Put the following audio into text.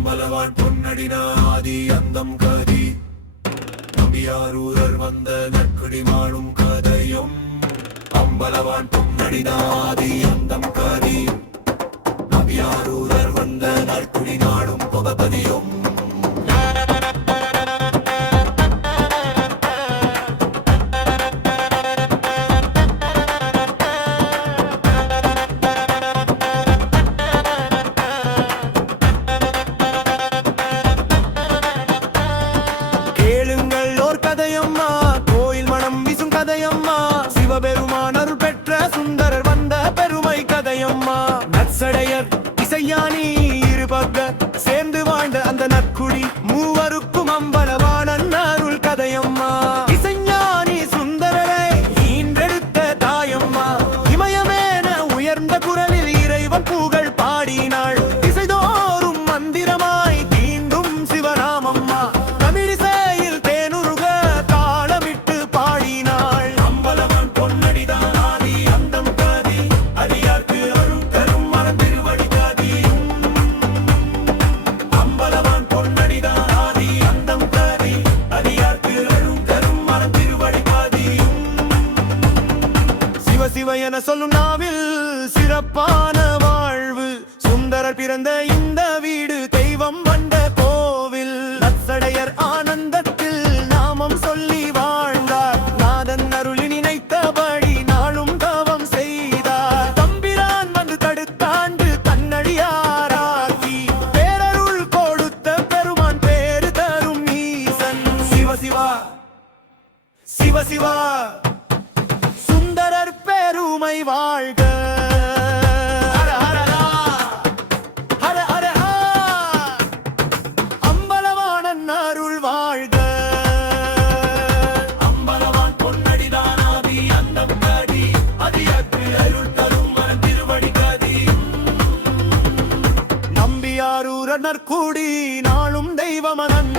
அம்பலவான் பொன்னடினாதி அந்தம் கதி நம்பியாரூரர் வந்த நற்குடி மாடும் கதையும் அம்பலவான் பொன்னடினாதி அந்தம் கதி நம்பியாரூரர் வந்த நற்குடி நாடும் புகபதியும் சிவபெருமான் பெற்ற சுந்தரர் வந்த பெருமை கதையம்மா. நற்சடையர் இசையானி இருபக்க சேர்ந்து வாழ்ந்த அந்த நற்குடி மூவருக்கும் அம்பலவாணன் அருள் கதையம்மா. இசைஞானி சுந்தரரை ஈன்றெடுத்த தாயம்மா. இமயமேன உயர்ந்த குரலில் இறைவன் புகழ் பாடினாள். திசைதோறும் மந்திரமாய் தீண்டும் சிவராமம்மா. தமிழிசையில் தேனுருக தாளமிட்டு பாடினாள். சிவ என சொல்லும் நாவில் சிறப்பான வாழ்வு. சுந்தரர் பிறந்த இந்த வீடு தெய்வம் வந்த கோவில். நற்சடையர் ஆனந்தத்தில் நாமம் சொல்லி வாழ்ந்தார். நாதன் அருளி நினைத்தபடி நாளும் தவம் செய்தார். தம்பிரான் வந்து தடுத்தாண்டு தன்னடியாராக்கி பேரருள் கொடுத்த பெருமான் பேரு தரும் ஈசன். சிவ சிவா சிவ சிவா சுந்தரர் பெருமை வாழ்க. ஹர ஹரஹா ஹர ஹரஹா அம்பலவாணன் அருள் வாழ்க. அம்பலவான் பொன்னடிதானாதி அந்தம் கதி அதியற்கு அருள் தரும் திருவடி கதி. நம்பியாரூரர் நற்குடி நாளும் தெய்வமனன்